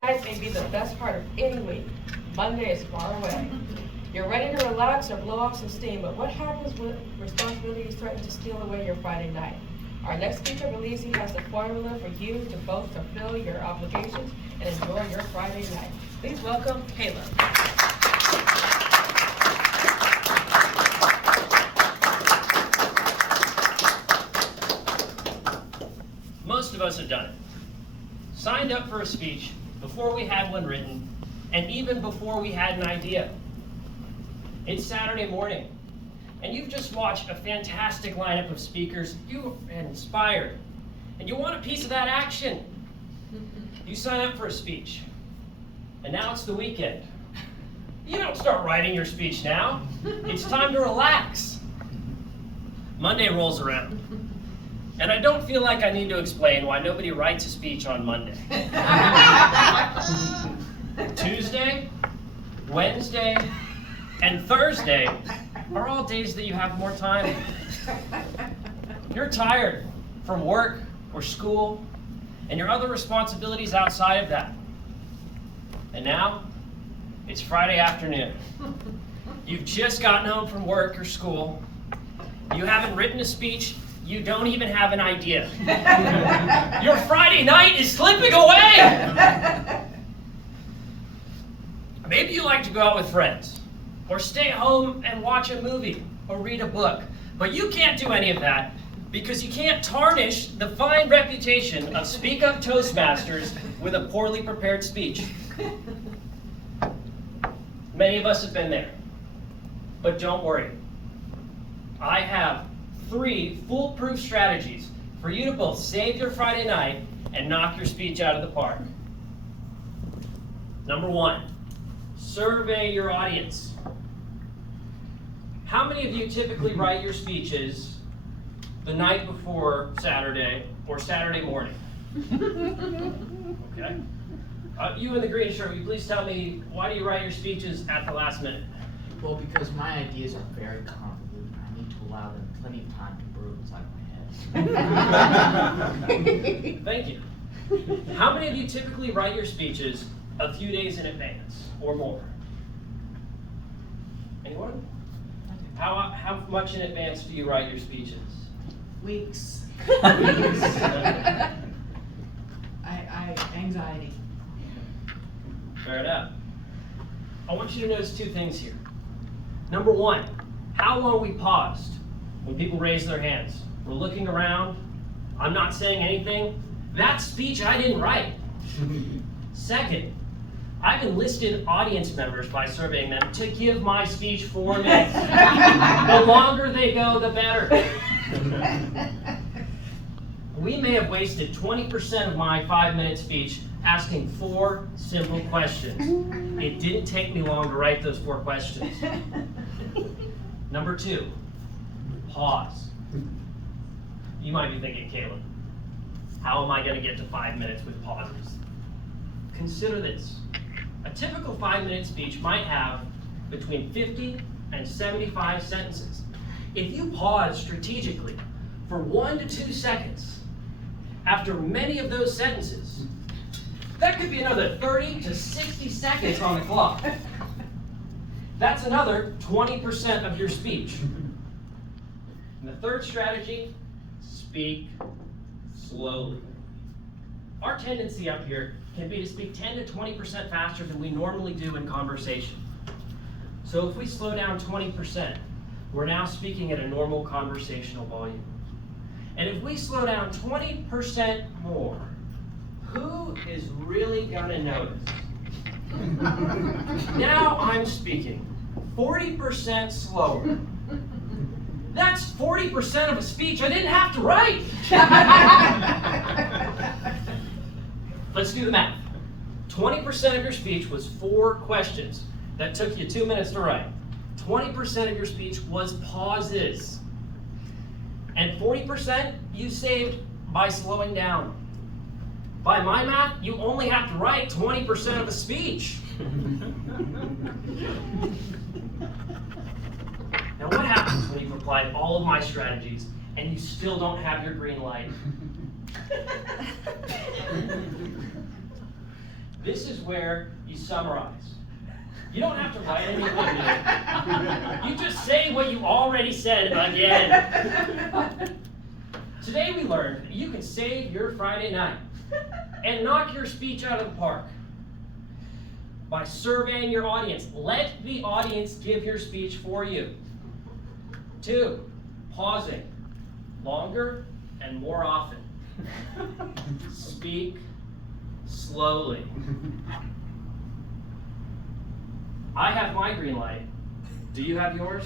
Friday may be the best part of any week. Monday is far away. You're ready to relax or blow off some steam, but what happens when responsibilities threaten to steal away your Friday night? Our next speaker believes he has the formula for you to both fulfill your obligations and enjoy your Friday night. Please welcome Caleb. Most of us have done it. Signed up for a speech before we had one written, and even before we had an idea. It's Saturday morning, and you've just watched a fantastic lineup of speakers. You are inspired, and you want a piece of that action. You sign up for a speech, and now it's the weekend. You don't start writing your speech now. It's time to relax. Monday rolls around. And I don't feel like I need to explain why nobody writes a speech on Monday. Tuesday, Wednesday, and Thursday are all days that you have more time. You're tired from work or school and your other responsibilities outside of that. And now, it's Friday afternoon. You've just gotten home from work or school. You haven't written a speech. You don't even have an idea. Your Friday night is slipping away! Maybe you like to go out with friends, or stay home and watch a movie, or read a book. But you can't do any of that because you can't tarnish the fine reputation of Speak Up Toastmasters with a poorly prepared speech. Many of us have been there. But don't worry. I have 3 foolproof strategies for you to both save your Friday night and knock your speech out of the park. Number 1, survey your audience. How many of you typically write your speeches the night before Saturday or Saturday morning? Okay. You in the green shirt, will you please tell me, why do you write your speeches at the last minute? Well, because my ideas are very convoluted. I need to allow them plenty of time to brew inside my head. Thank you. How many of you typically write your speeches a few days in advance or more? Anyone? How much in advance do you write your speeches? Weeks. Weeks. Anxiety. Fair enough. I want you to notice 2 things here. Number 1, how long we paused when people raised their hands. We're looking around. I'm not saying anything. That speech I didn't write. Second, I've enlisted audience members by surveying them to give my speech 4 minutes. The longer they go, the better. We may have wasted 20% of my 5-minute speech asking 4 simple questions. It didn't take me long to write those 4 questions. Number 2, pause. You might be thinking, Caleb, how am I going to get to 5 minutes with pauses? Consider this. A typical 5-minute speech might have between 50 and 75 sentences. If you pause strategically for 1 to 2 seconds, after many of those sentences, that could be another 30 to 60 seconds on the clock. That's another 20% of your speech. And the third strategy, speak slowly. Our tendency up here can be to speak 10 to 20% faster than we normally do in conversation. So if we slow down 20%, we're now speaking at a normal conversational volume. And if we slow down 20% more, who is really gonna notice? Now I'm speaking 40% slower. That's 40% of a speech I didn't have to write. Let's do the math. 20% of your speech was 4 questions that took you 2 minutes to write. 20% of your speech was pauses. And 40% you saved by slowing down. By my math, you only have to write 20% of a speech. Now what happens when you've applied all of my strategies and you still don't have your green light? This is where you summarize. You don't have to write anything new. You just say what you already said again. Today we learned that you can save your Friday night and knock your speech out of the park by surveying your audience. Let the audience give your speech for you. 2, pausing longer and more often. Speak slowly. I have my green light. Do you have yours?